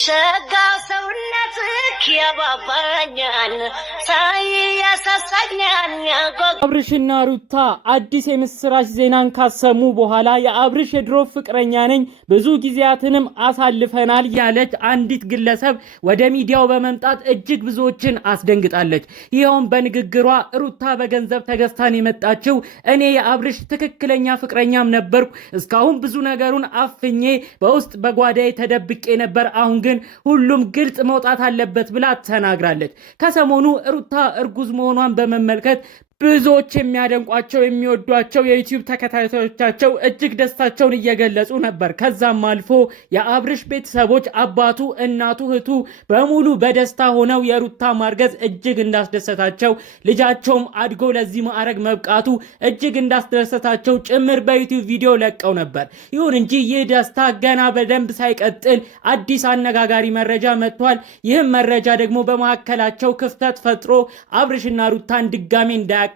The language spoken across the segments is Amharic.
ሸጋ ሰውነትክ ያባባኛል ሳይያሳሳኛል አብርሽና ሩታ አዲስ የምስራች ዜናን ካሰሙ በኋላ የአብርሽ የድሮ ፍቅረኛ ነኝ ብዙ ጊዜያትንም አሳልፈናል ያለች አንዲት ግለሰብ ወደ ሚዲያው በመምጣት እጅግ ብዙዎችን አስደንግጣለች። ይሄውን በንግግሯ ሩታ በገንዘብ ተገዝታን የመጣችው እኔ የአብርሽ ትክክለኛ ፍቅረኛም ነበርኩ፣ እስካሁን ብዙ ነገሩን አፍኜ በውስጥ በጓዳዬ ተደብቄ ነበር፣ አሁን ግን ሁሉም ግልጽ መውጣት አለበት ብላ ተናግራለች። ከሰሞኑ ሩታ እርጉዝ መሆኗን በመመልከት ብዙዎች የሚያደንቋቸው የሚወዷቸው የዩቲዩብ ተከታታዮቻቸው እጅግ ደስታቸውን እየገለጹ ነበር። ከዛም አልፎ የአብርሽ ቤተሰቦች አባቱ፣ እናቱ፣ እህቱ በሙሉ በደስታ ሆነው የሩታ ማርገዝ እጅግ እንዳስደሰታቸው፣ ልጃቸውም አድጎ ለዚህ ማዕረግ መብቃቱ እጅግ እንዳስደሰታቸው ጭምር በዩቲዩብ ቪዲዮ ለቀው ነበር። ይሁን እንጂ ይህ ደስታ ገና በደንብ ሳይቀጥል አዲስ አነጋጋሪ መረጃ መጥቷል። ይህም መረጃ ደግሞ በመካከላቸው ክፍተት ፈጥሮ አብርሽና ሩታን ድጋሜ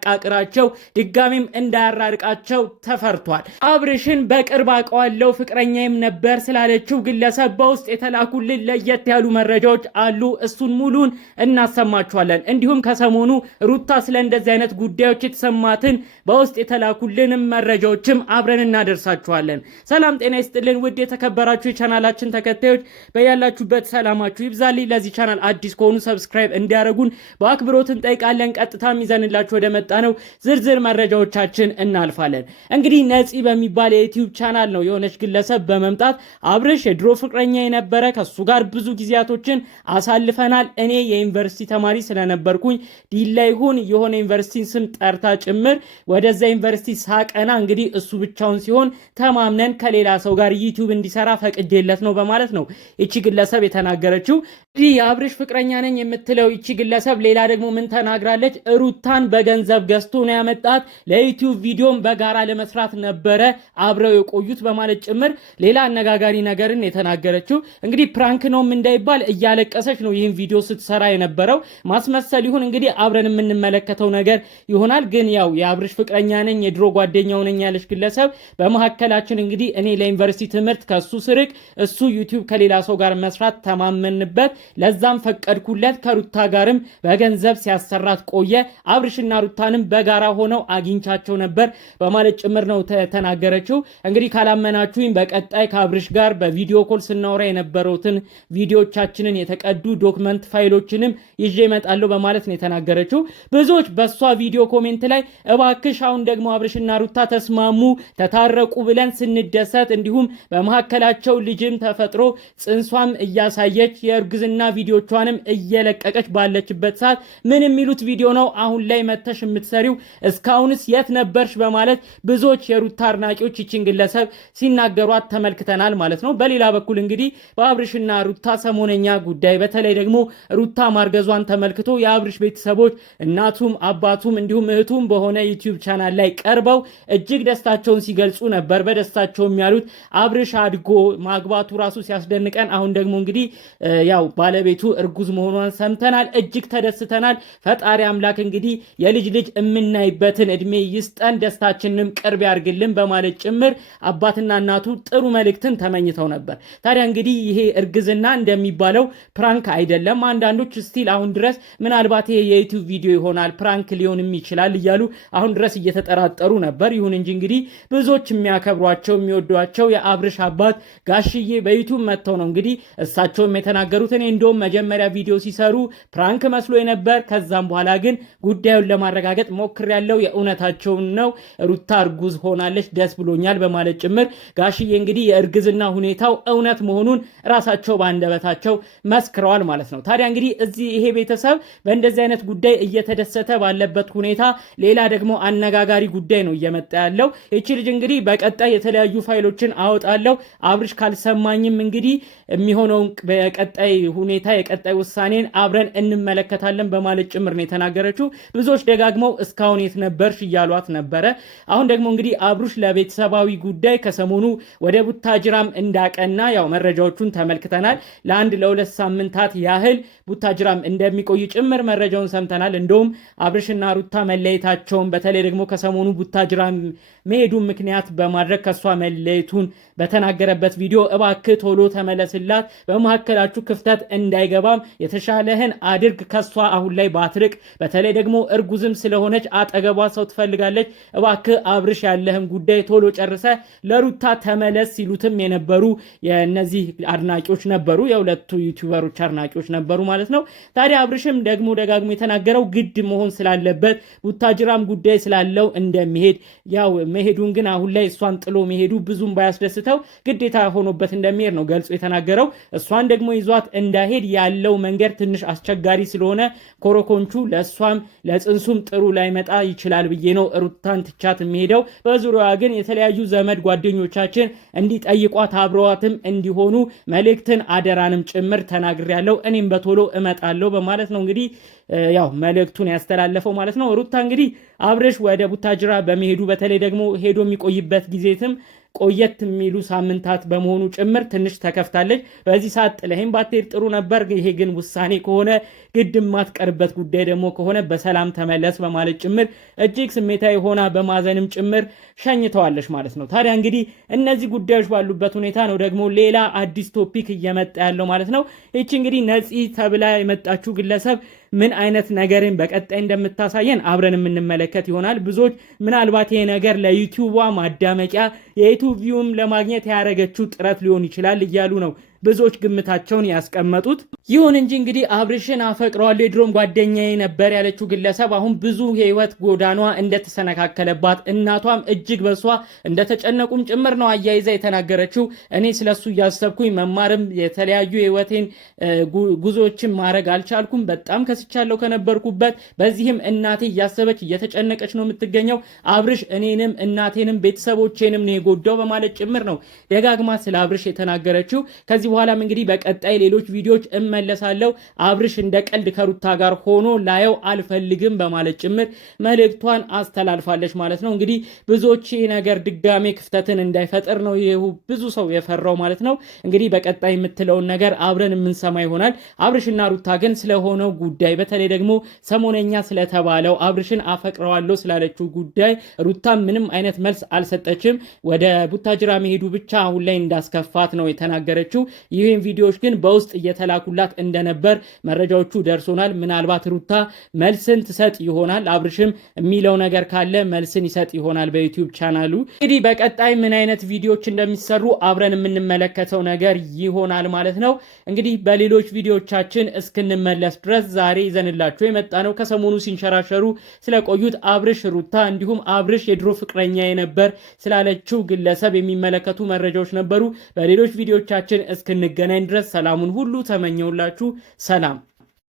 ቃቅራቸው ድጋሚም እንዳያራርቃቸው ተፈርቷል። አብርሽን በቅርብ አውቀዋለሁ ፍቅረኛዬም ነበር ስላለችው ግለሰብ በውስጥ የተላኩልን ለየት ያሉ መረጃዎች አሉ። እሱን ሙሉን እናሰማችኋለን። እንዲሁም ከሰሞኑ ሩታ ስለ እንደዚህ አይነት ጉዳዮች የተሰማትን በውስጥ የተላኩልንም መረጃዎችም አብረን እናደርሳችኋለን። ሰላም ጤና ይስጥልን ውድ የተከበራችሁ የቻናላችን ተከታዮች፣ በያላችሁበት ሰላማችሁ ይብዛልኝ። ለዚህ ቻናል አዲስ ከሆኑ ሰብስክራይብ እንዲያደርጉን በአክብሮት እንጠይቃለን። ቀጥታም ይዘንላችሁ ወደ መጣ ነው ዝርዝር መረጃዎቻችን እናልፋለን። እንግዲህ ነፂ በሚባል የዩቲዩብ ቻናል ነው የሆነች ግለሰብ በመምጣት አብርሽ የድሮ ፍቅረኛ የነበረ ከሱ ጋር ብዙ ጊዜያቶችን አሳልፈናል፣ እኔ የዩኒቨርሲቲ ተማሪ ስለነበርኩኝ ዲላ ይሁን የሆነ ዩኒቨርሲቲን ስም ጠርታ ጭምር ወደዛ ዩኒቨርሲቲ ሳቀና እንግዲህ እሱ ብቻውን ሲሆን ተማምነን ከሌላ ሰው ጋር ዩቲዩብ እንዲሰራ ፈቅጄለት ነው በማለት ነው እቺ ግለሰብ የተናገረችው። እንግዲህ የአብርሽ ፍቅረኛ ነኝ የምትለው እቺ ግለሰብ ሌላ ደግሞ ምን ተናግራለች? ሩታን በገንዘብ ገዝቶ ነው ያመጣት፣ ለዩቲዩብ ቪዲዮም በጋራ ለመስራት ነበረ አብረው የቆዩት በማለት ጭምር ሌላ አነጋጋሪ ነገርን የተናገረችው። እንግዲህ ፕራንክ ነውም እንዳይባል እያለቀሰች ነው ይህን ቪዲዮ ስትሰራ የነበረው። ማስመሰል ይሁን እንግዲህ አብረን የምንመለከተው ነገር ይሆናል። ግን ያው የአብርሽ ፍቅረኛ ነኝ የድሮ ጓደኛው ነኝ ያለች ግለሰብ በመካከላችን እንግዲህ እኔ ለዩኒቨርሲቲ ትምህርት ከሱ ስርቅ እሱ ዩቲዩብ ከሌላ ሰው ጋር መስራት ተማመንበት፣ ለዛም ፈቀድኩለት፣ ከሩታ ጋርም በገንዘብ ሲያሰራት ቆየ፣ አብርሽና ሩታንም በጋራ ሆነው አግኝቻቸው ነበር በማለት ጭምር ነው ተናገረችው። እንግዲህ ካላመናችሁኝ በቀጣይ ከአብርሽ ጋር በቪዲዮ ኮል ስናወራ የነበሩትን ቪዲዮቻችንን የተቀዱ ዶክመንት ፋይሎችንም ይዤ እመጣለሁ በማለት ነው የተናገረችው። ብዙዎች በሷ ቪዲዮ ኮሜንት ላይ እባክሽ አሁን ደግሞ አብርሽና ሩታ ተስማሙ ተታረቁ ብለን ስንደሰት እንዲሁም በመካከላቸው ልጅም ተፈጥሮ ጽንሷም እያሳየች የእርግዝና ቪዲዮቿንም እየለቀቀች ባለችበት ሰዓት ምን የሚሉት ቪዲዮ ነው አሁን ላይ መተሽ የምትሰሪው? እስካሁንስ የት ነበርሽ? በማለት ብዙዎች የሩታ አድናቂዎች ይችን ግለሰብ ሲናገሯት ተመልክተናል ማለት ነው። በሌላ በኩል እንግዲህ በአብርሽና ሩታ ሰሞነኛ ጉዳይ በተለይ ደግሞ ሩታ ማርገዟን ተመልክቶ የአብርሽ ቤተሰቦች እናቱም አባቱም እንዲሁም እህቱም በሆነ ዩቲዩብ ቻናል ላይ ቀርበው እጅግ ደስታቸውን ሲገልጹ ነበር። በደስታቸውም ያሉት አብርሽ አድጎ ማግባቱ ራሱ ሲያስደንቀን፣ አሁን ደግሞ እንግዲህ ያው ባለቤቱ እርጉዝ መሆኗን ሰምተናል። እጅግ ተደስተናል። ፈጣሪ አምላክ እንግዲህ የልጅ ልጅ የምናይበትን እድሜ ይስጠን፣ ደስታችንንም ቅርብ ያርግልን በማለት ጭምር አባትና እናቱ ጥሩ መልእክትን ተመኝተው ነበር። ታዲያ እንግዲህ ይሄ እርግዝና እንደሚባለው ፕራንክ አይደለም። አንዳንዶች ስቲል አሁን ድረስ ምናልባት ይሄ የዩቲዩብ ቪዲዮ ይሆናል ፕራንክ ሊሆንም ይችላል እያሉ አሁን ድረስ እየተጠራጠሩ ነበር። ይሁን እንጂ እንግዲህ ብዙዎች የሚያከብሯቸው የሚወዷቸው የአብርሽ አባት ጋሽዬ በዩቲዩብ መጥተው ነው እንግዲህ እሳቸውም የተናገሩት። እኔ እንደውም መጀመሪያ ቪዲዮ ሲሰሩ ፕራንክ መስሎ ነበር፣ ከዛም በኋላ ግን ጉዳዩን ለማረጋገጥ ሞክሬያለሁ፣ የእውነታቸውን ነው፣ ሩታ እርጉዝ ሆናለች፣ ደስ ብሎኛል በማለት ጭምር ጋሽዬ እንግዲህ የእርግዝና ሁኔታው እውነት መሆኑን ራሳቸው በአንደበታቸው መስክረዋል ማለት ነው። ታዲያ እንግዲህ እዚህ ይሄ ቤተሰብ በእንደዚህ አይነት ጉዳይ እየተደሰተ ባለበት ሁኔታ ሌላ ደግሞ አነጋጋሪ ጉዳይ ነው እየመጣ ያለው። እቺ ልጅ እንግዲህ በቀጣይ የተለያዩ ፋይሎችን አወጣለሁ፣ አብርሽ ካልሰማኝም እንግዲህ የሚሆነውን በቀጣይ ሁኔታ የቀጣይ ውሳኔን አብረን እንመለከታለን በማለት ጭምር ነው የተናገረችው። ብዙዎች ደጋግ ደጋግመው እስካሁን የት ነበርሽ እያሏት ነበረ። አሁን ደግሞ እንግዲህ አብርሽ ለቤተሰባዊ ጉዳይ ከሰሞኑ ወደ ቡታጅራም እንዳቀና ያው መረጃዎቹን ተመልክተናል። ለ2 ሳምንታት ያህል ቡታጅራም እንደሚቆይ ጭምር መረጃውን ሰምተናል። እንደውም አብርሽና ሩታ መለየታቸውን በተለይ ደግሞ ከሰሞኑ ቡታጅራም መሄዱን ምክንያት በማድረግ ከሷ መለየቱን በተናገረበት ቪዲዮ እባክህ ቶሎ ተመለስላት፣ በመካከላችሁ ክፍተት እንዳይገባም የተሻለህን አድርግ፣ ከሷ አሁን ላይ ባትርቅ፣ በተለይ ደግሞ እርጉዝም ስለሆነች አጠገቧ ሰው ትፈልጋለች፣ እባክህ አብርሽ ያለህን ጉዳይ ቶሎ ጨርሰ ለሩታ ተመለስ ሲሉትም የነበሩ የነዚህ አድናቂዎች ነበሩ፣ የሁለቱ ዩቲዩበሮች አድናቂዎች ነበሩ ማለት ነው። ታዲያ አብርሽም ደግሞ ደጋግሞ የተናገረው ግድ መሆን ስላለበት ቡታጅራም ጉዳይ ስላለው እንደሚሄድ ያው መሄዱን ግን አሁን ላይ እሷን ጥሎ መሄዱ ብዙም ባያስደስተው ግዴታ ሆኖበት እንደሚሄድ ነው ገልጾ የተናገረው። እሷን ደግሞ ይዟት እንዳይሄድ ያለው መንገድ ትንሽ አስቸጋሪ ስለሆነ ኮረኮንቹ ለእሷም ለጽንሱም ጥሩ ላይመጣ ይችላል ብዬ ነው ሩታን ትቻት የሚሄደው። በዙሪያዋ ግን የተለያዩ ዘመድ ጓደኞቻችን እንዲጠይቋት አብረዋትም እንዲሆኑ መልእክትን አደራንም ጭምር ተናግሬያለሁ፣ እኔም በቶሎ እመጣለሁ በማለት ነው እንግዲህ ያው መልእክቱን ያስተላለፈው ማለት ነው። ሩታ እንግዲህ አብርሽ ወደ ቡታጅራ በመሄዱ በተለይ ደግሞ ሄዶ የሚቆይበት ጊዜትም ቆየት የሚሉ ሳምንታት በመሆኑ ጭምር ትንሽ ተከፍታለች። በዚህ ሰዓት ጥለኸኝ ባትሄድ ጥሩ ነበር፣ ይሄ ግን ውሳኔ ከሆነ ግድ የማትቀርበት ጉዳይ ደግሞ ከሆነ በሰላም ተመለስ በማለት ጭምር እጅግ ስሜታዊ ሆና በማዘንም ጭምር ሸኝተዋለች ማለት ነው። ታዲያ እንግዲህ እነዚህ ጉዳዮች ባሉበት ሁኔታ ነው ደግሞ ሌላ አዲስ ቶፒክ እየመጣ ያለው ማለት ነው። ይቺ እንግዲህ ነፂ ተብላ የመጣችው ግለሰብ ምን አይነት ነገርን በቀጣይ እንደምታሳየን አብረን የምንመለከት ይሆናል። ብዙዎች ምናልባት ይሄ ነገር ለዩቲዩቧ ማዳመቂያ የዩቲዩብ ቪውም ለማግኘት ያደረገችው ጥረት ሊሆን ይችላል እያሉ ነው ብዙዎች ግምታቸውን ያስቀመጡት። ይሁን እንጂ እንግዲህ አብርሽን አፈቅረዋለሁ የድሮም ጓደኛዬ ነበር ያለችው ግለሰብ አሁን ብዙ የህይወት ጎዳኗ እንደተሰነካከለባት እናቷም እጅግ በሷ እንደተጨነቁም ጭምር ነው አያይዛ የተናገረችው። እኔ ስለሱ እያሰብኩኝ መማርም የተለያዩ የህይወቴን ጉዞዎችን ማድረግ አልቻልኩም፣ በጣም ከስቻለሁ ከነበርኩበት። በዚህም እናቴ እያሰበች እየተጨነቀች ነው የምትገኘው። አብርሽ እኔንም እናቴንም ቤተሰቦቼንም ነው የጎዳው በማለት ጭምር ነው ደጋግማ ስለ አብርሽ የተናገረችው። ከዚህ በኋላም እንግዲህ በቀጣይ ሌሎች ቪዲዮዎች እመለሳለሁ፣ አብርሽ እንደ ቀልድ ከሩታ ጋር ሆኖ ላየው አልፈልግም በማለት ጭምር መልእክቷን አስተላልፋለች ማለት ነው። እንግዲህ ብዙዎች ይህ ነገር ድጋሜ ክፍተትን እንዳይፈጥር ነው ብዙ ሰው የፈራው ማለት ነው። እንግዲህ በቀጣይ የምትለውን ነገር አብረን የምንሰማ ይሆናል። አብርሽና ሩታ ግን ስለሆነው ጉዳይ በተለይ ደግሞ ሰሞነኛ ስለተባለው አብርሽን አፈቅረዋለሁ ስላለችው ጉዳይ ሩታ ምንም አይነት መልስ አልሰጠችም። ወደ ቡታጅራ መሄዱ ብቻ አሁን ላይ እንዳስከፋት ነው የተናገረችው። ይህን ቪዲዮዎች ግን በውስጥ እየተላኩላት እንደነበር መረጃዎቹ ደርሶናል። ምናልባት ሩታ መልስን ትሰጥ ይሆናል፣ አብርሽም የሚለው ነገር ካለ መልስን ይሰጥ ይሆናል በዩቲዩብ ቻናሉ። እንግዲህ በቀጣይ ምን አይነት ቪዲዮዎች እንደሚሰሩ አብረን የምንመለከተው ነገር ይሆናል ማለት ነው። እንግዲህ በሌሎች ቪዲዮቻችን እስክንመለስ ድረስ ዛሬ ይዘንላችሁ የመጣ ነው ከሰሞኑ ሲንሸራሸሩ ስለቆዩት አብርሽ ሩታ እንዲሁም አብርሽ የድሮ ፍቅረኛ የነበር ስላለችው ግለሰብ የሚመለከቱ መረጃዎች ነበሩ። በሌሎች ቪዲዮቻችን እስክንገናኝ ድረስ ሰላሙን ሁሉ ተመኘውላችሁ። ሰላም።